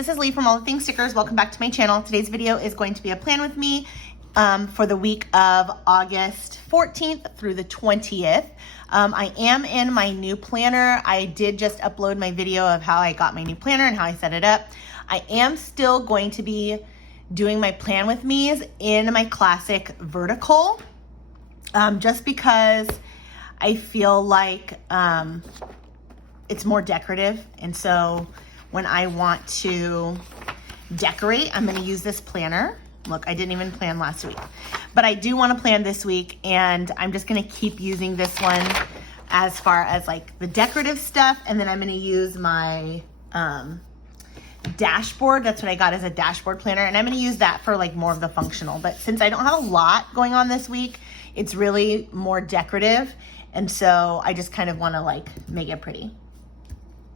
this is Lee from All the Things Stickers. Welcome back to my channel. Today's video is going to be a plan with me for the week of August 14th through the 20th. I am in my new planner. I did just upload my video of how I got my new planner and how I set it up. I am still going to be doing my plan with me's in my classic vertical, just because I feel like it's more decorative. And so when I want to decorate, I'm gonna use this planner. Look, I didn't even plan last week, but I do wanna plan this week, and I'm just gonna keep using this one as far as like the decorative stuff. And then I'm gonna use my dashboard. That's what I got as a dashboard planner. And I'm gonna use that for like more of the functional. But since I don't have a lot going on this week, it's really more decorative. And so I just kind of wanna like make it pretty.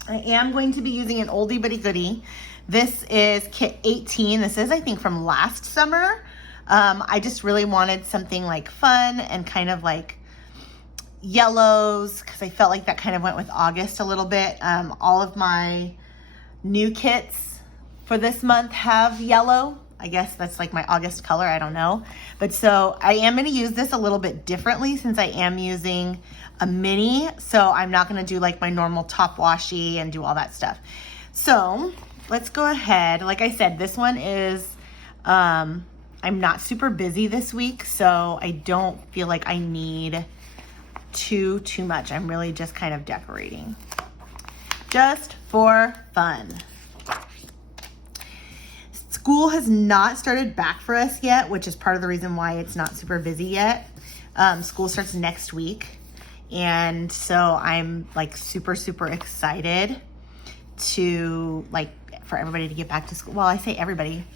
I am going to be using an oldie but a goodie. This is kit 18. This is, I think, from last summer. I just really wanted something like fun and kind of like yellows, because I felt like that kind of went with August a little bit. All of my new kits for this month have yellow. I guess that's like my August color, I don't know. But so I am gonna use this a little bit differently since I am using a mini. So I'm not gonna do like my normal top washi and do all that stuff. So let's go ahead. Like I said, this one is, I'm not super busy this week, so I don't feel like I need too much. I'm really just kind of decorating just for fun. School has not started back for us yet, which is part of the reason why it's not super busy yet. School starts next week. And so I'm like super excited to like for everybody to get back to school. Well, I say everybody.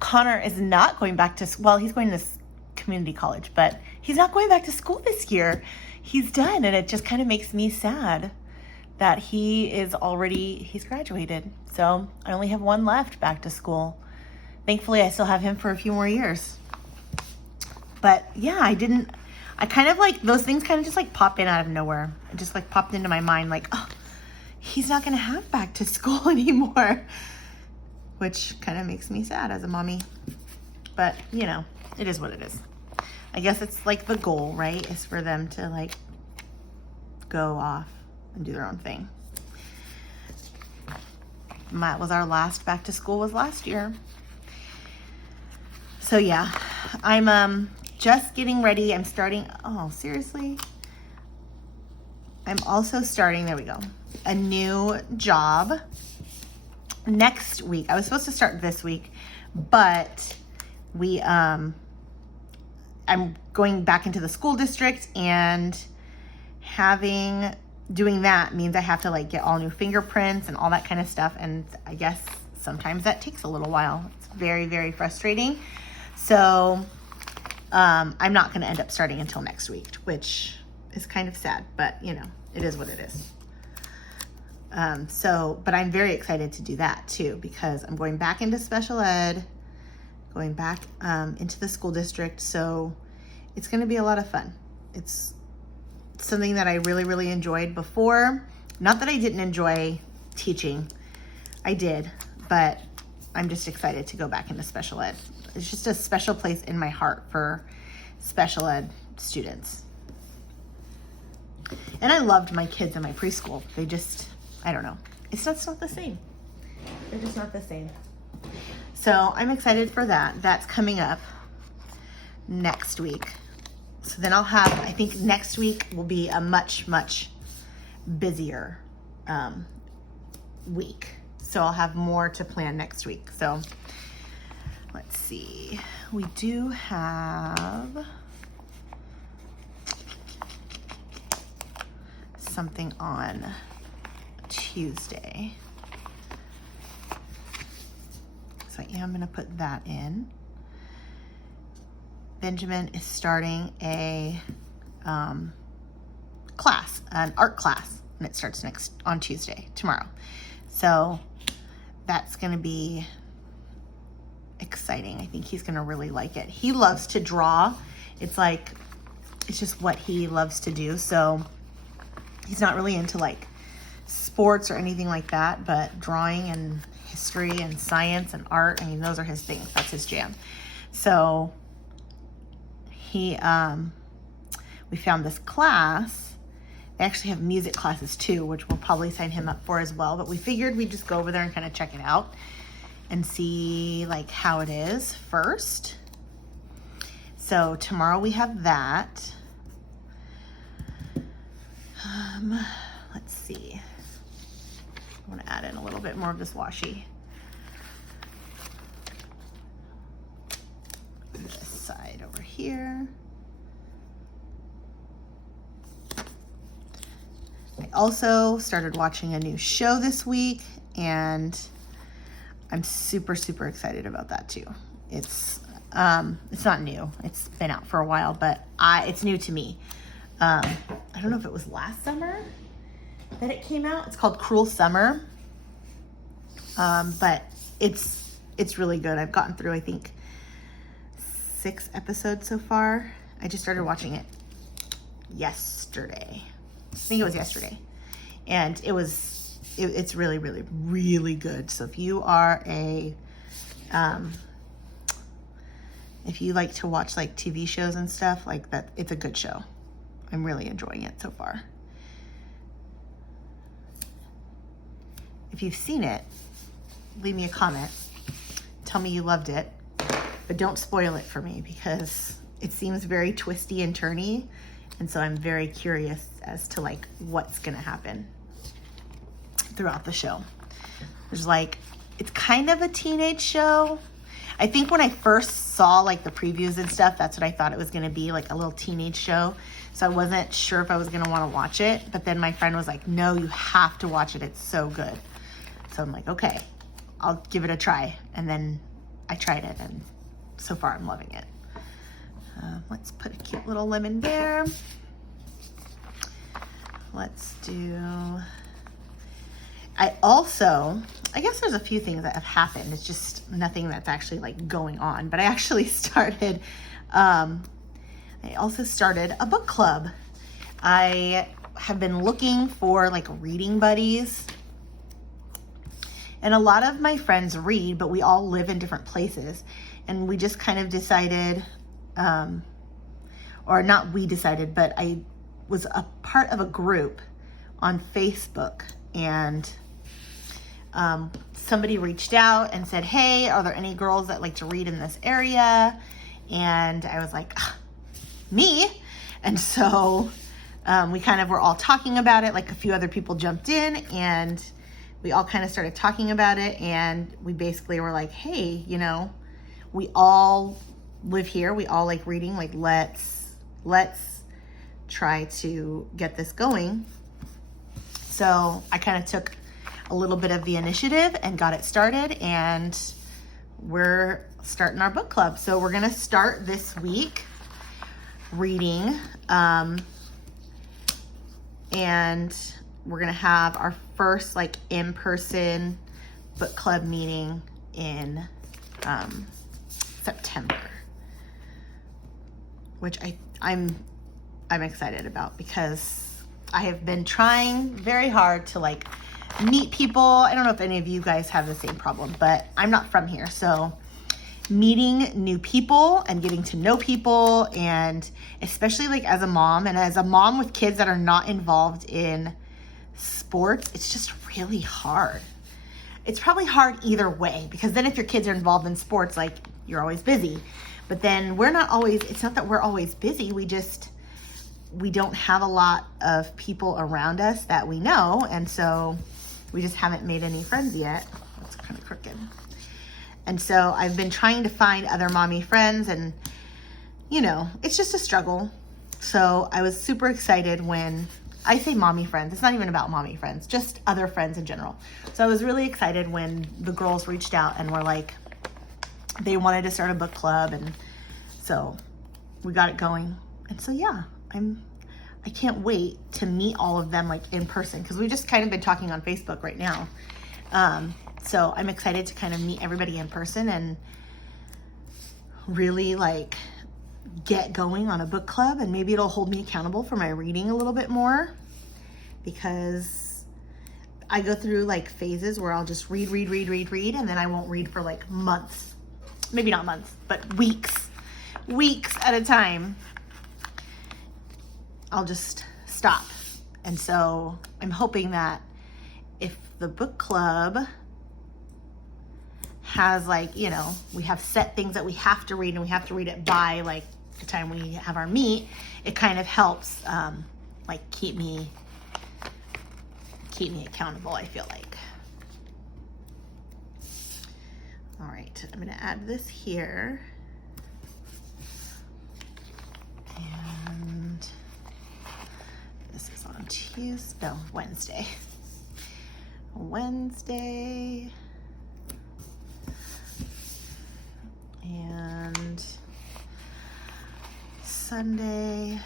Connor is not going back to school. Well, he's going to community college, but he's not going back to school this year. He's done, and it just kind of makes me sad that he's graduated. So I only have one left back to school. Thankfully, I still have him for a few more years. But yeah, I kind of like, those things kind of just like pop in out of nowhere. It just like popped into my mind like, oh, he's not gonna have back to school anymore, which kind of makes me sad as a mommy. But you know, it is what it is. I guess it's like the goal, right? Is for them to like go off and do their own thing. That was our last back to school was last year. So yeah, I'm just getting ready. I'm starting, oh, seriously? I'm also starting, there we go, a new job next week. I was supposed to start this week, but I'm going back into the school district, and doing that means I have to like get all new fingerprints and all that kind of stuff. And I guess sometimes that takes a little while. It's very frustrating. So I'm not going to end up starting until next week, which is kind of sad, but you know, it is what it is. But I'm very excited to do that too, because I'm going back into special ed, going back into the school district. So it's going to be a lot of fun. It's something that I really enjoyed before. Not that I didn't enjoy teaching, I did, but I'm just excited to go back into special ed. It's just a special place in my heart for special ed students. And I loved my kids in my preschool. They just, I don't know. It's not the same. They're just not the same. So I'm excited for that. That's coming up next week. So then I'll have, I think next week will be a much busier week. So I'll have more to plan next week. So let's see. We do have something on Tuesday. So I am going to put that in. Benjamin is starting a class, an art class, and it starts on Tuesday, tomorrow. So that's going to be exciting. I think he's going to really like it. He loves to draw. It's just what he loves to do. So he's not really into like sports or anything like that, but drawing and his history and science and art. I mean, those are his things. That's his jam. So we found this class. They actually have music classes too, which we'll probably sign him up for as well. But we figured we'd just go over there and kind of check it out and see like how it is first. So tomorrow we have that. Let's see. I want to add in a little bit more of this washi. This side over here. I also started watching a new show this week, and I'm super, super excited about that too. It's not new. It's been out for a while, but it's new to me. I don't know if it was last summer that it came out. It's called Cruel Summer. But it's really good. I've gotten through, I think, 6 episodes so far. I just started watching it yesterday. I think it was yesterday. And it's really, really, really good. So if you are if you like to watch like TV shows and stuff like that, it's a good show. I'm really enjoying it so far. If you've seen it, leave me a comment. Tell me you loved it, but don't spoil it for me because it seems very twisty and turny. And so I'm very curious as to like what's gonna happen throughout the show. There's like, it's kind of a teenage show. I think when I first saw like the previews and stuff, that's what I thought it was gonna be, like a little teenage show. So I wasn't sure if I was gonna wanna watch it, but then my friend was like, no, you have to watch it, it's so good. So I'm like, okay, I'll give it a try. And then I tried it, and so far I'm loving it. Let's put a cute little lemon there. Let's do, I guess there's a few things that have happened. It's just nothing that's actually like going on, but I actually started, I also started a book club. I have been looking for like reading buddies, and a lot of my friends read, but we all live in different places. And we just kind of decided, or not we decided, but I was a part of a group on Facebook, and somebody reached out and said, hey, are there any girls that like to read in this area? And I was like, me. And so we kind of were all talking about it. Like a few other people jumped in, and we all kind of started talking about it. And we basically were like, hey, you know, we all live here. We all like reading. Like, let's try to get this going. So I kind of took a little bit of the initiative and got it started, and we're starting our book club. So we're gonna start this week reading, and we're gonna have our first like in-person book club meeting in September, which I'm excited about because I have been trying very hard to like meet people. I don't know if any of you guys have the same problem, but I'm not from here. So meeting new people and getting to know people, and especially like as a mom with kids that are not involved in sports, it's just really hard. It's probably hard either way, because then if your kids are involved in sports, like you're always busy, but then it's not that we're always busy. We don't have a lot of people around us that we know. And so we just haven't made any friends yet. That's kind of crooked. And so I've been trying to find other mommy friends, and you know, it's just a struggle. So I was super excited when I say mommy friends. It's not even about mommy friends, just other friends in general. So I was really excited when the girls reached out and were like, they wanted to start a book club. And so we got it going. And so, yeah, I can't wait to meet all of them like in person, because we've just kind of been talking on Facebook right now. So I'm excited to kind of meet everybody in person and really like get going on a book club, and maybe it'll hold me accountable for my reading a little bit more, because I go through like phases where I'll just read, and then I won't read for like months. Maybe not months, but weeks at a time. I'll just stop. And so I'm hoping that if the book club has like, you know, we have set things that we have to read and we have to read it by like the time we have our meet, it kind of helps like keep me accountable, I feel like. All right, I'm gonna add this here. And this is on Tuesday, no, Wednesday. And Sunday.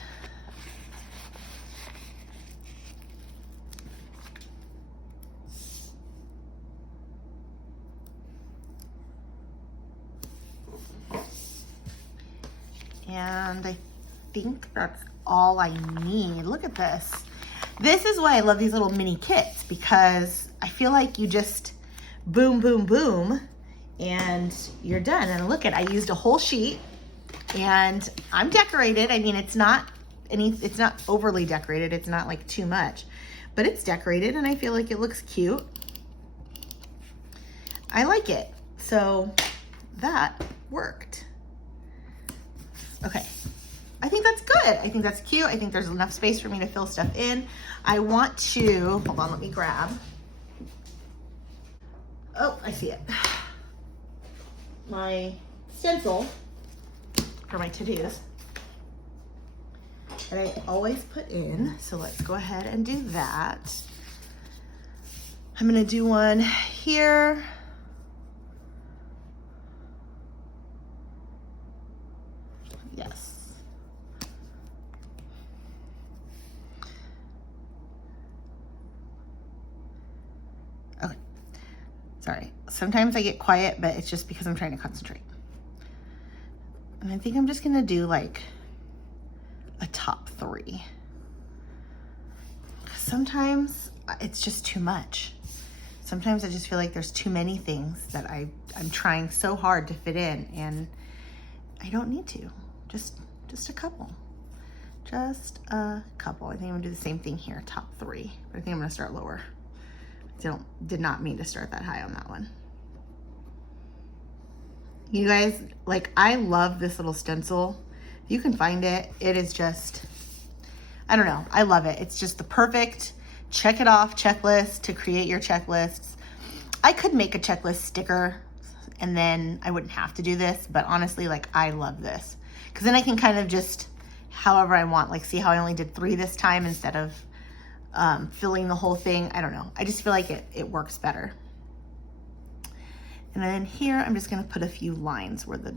And I think that's all I need. Look at this. This is why I love these little mini kits, because I feel like you just boom, boom, boom, and you're done. And look at, I used a whole sheet and I'm decorated. I mean, it's not overly decorated. It's not like too much, but it's decorated and I feel like it looks cute. I like it. So that worked. Okay. I think that's good. I think that's cute. I think there's enough space for me to fill stuff in. I want to, hold on, let me grab. Oh, I see it. My stencil for my to-dos that I always put in. So let's go ahead and do that. I'm gonna do one here. Yes. Okay. Sorry. Sometimes I get quiet, but it's just because I'm trying to concentrate. And I think I'm just gonna do like a top 3. Sometimes it's just too much. Sometimes I just feel like there's too many things that I'm trying so hard to fit in, and I don't need to. Just a couple. Just a couple. I think I'm gonna do the same thing here, top 3. But I think I'm gonna start lower. Did not mean to start that high on that one. You guys, like, I love this little stencil. If you can find it, it is just, I don't know, I love it. It's just the perfect check it off checklist to create your checklists. I could make a checklist sticker and then I wouldn't have to do this, but honestly, like, I love this. Because then I can kind of just, however I want, like, see how I only did 3 this time instead of filling the whole thing. I don't know. I just feel like it works better. And then here, I'm just gonna put a few lines where the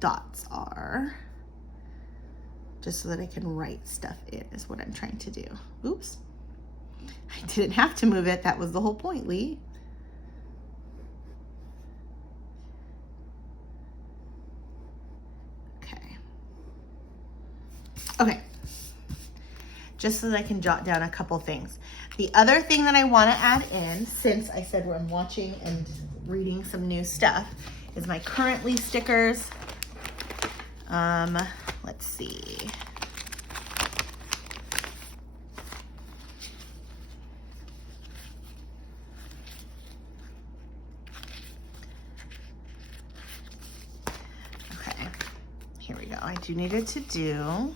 dots are, just so that I can write stuff in, is what I'm trying to do. Oops. I didn't have to move it. That was the whole point, Lee. Okay, just so that I can jot down a couple things. The other thing that I want to add in, since I said I'm watching and reading some new stuff, is my currently stickers. Let's see. Okay, here we go. I do need it to do.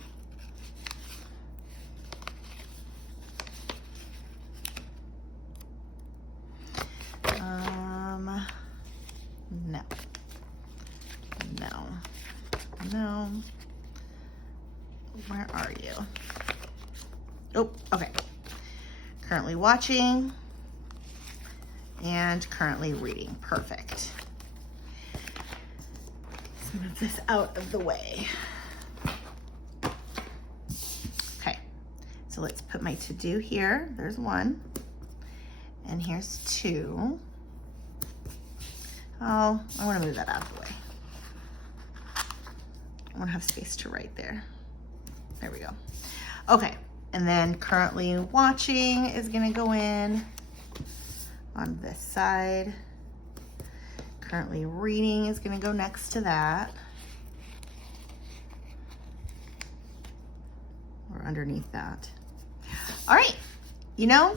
No. Where are you? Oh, okay. Currently watching and currently reading. Perfect. Let's move this out of the way. Okay, so let's put my to-do here. There's 1. And here's 2. Oh, I want to move that out of the way. I want to have space to write there. There we go. Okay, and then currently watching is gonna go in. on this side. Currently reading is gonna go next to that. Or underneath that. All right, you know,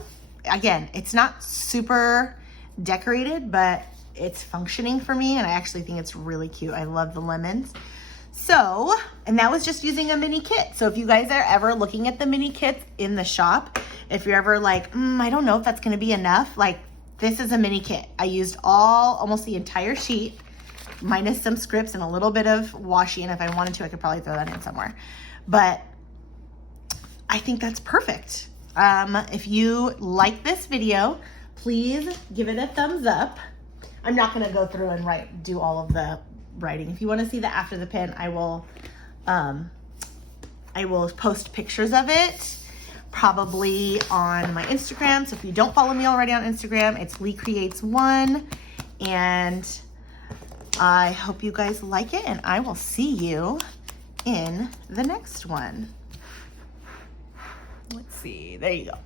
again, it's not super decorated, but it's functioning for me, and I actually think it's really cute. I love the lemons. So, and that was just using a mini kit. So if you guys are ever looking at the mini kits in the shop, if you're ever like, I don't know if that's gonna be enough, like this is a mini kit. I used almost the entire sheet, minus some scripts and a little bit of washi, and if I wanted to, I could probably throw that in somewhere. But I think that's perfect. If you like this video, please give it a thumbs up. I'm not gonna go through and do all of the writing. If you want to see the after the pin, I will post pictures of it probably on my Instagram. So if you don't follow me already on Instagram, it's Lee Creates 1, and I hope you guys like it, and I will see you in the next one. Let's see, there you go.